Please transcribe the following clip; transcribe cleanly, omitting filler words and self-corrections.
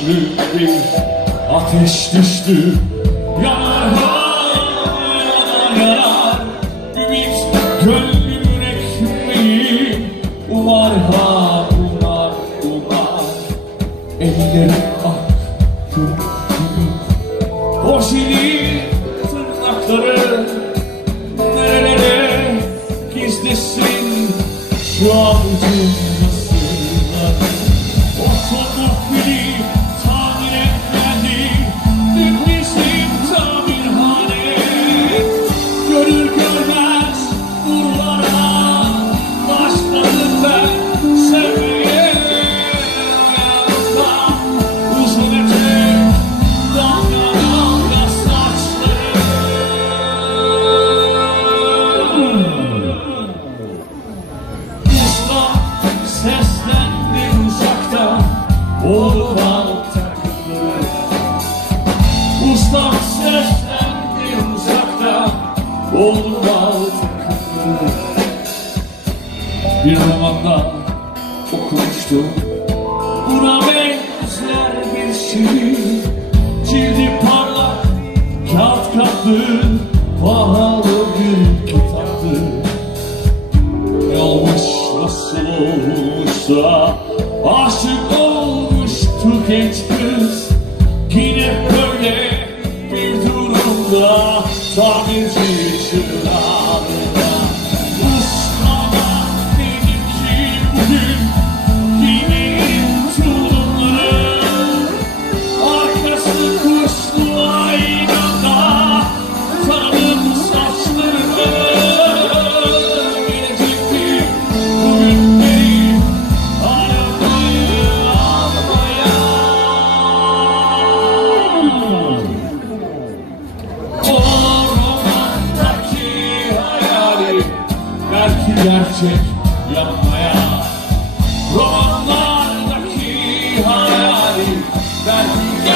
gönlüm bir ateş düştü. Yanar yanar yanar ümit gönlümün ekmeği. Umar ha umar umar ellerim ak gönlüm. O şirin tırnakları nerelere gizlesin şu avucumdasın. Otomobili tamir etmedi dün bizim tamirhane. Görür görmez nurlara başladım ben sevmeye. Yanımda uzun etek dalga dalga saçları. Usta seslendi uzakta oğlu bal takılı. Usta seslendi uzakta oğlu bal takılı. Bir romanda okumuştum buna benzer bir şiir. Cildi parlak kağıt kaplı pahalı bir kitaptı. Ne olmuş nasıl olmuşsa aşık olmuştu genç kız. Yine böyle bir durumda tamirci çırağında. Ustama dedim ki bugün giyin tulumları. Arkası kuşlu aynada tanıdım saçlarını. Gelecekti bugün beni arabayı almaya. O romandaki hayali belki gerçek yapmaya. Romanlardaki hayali belki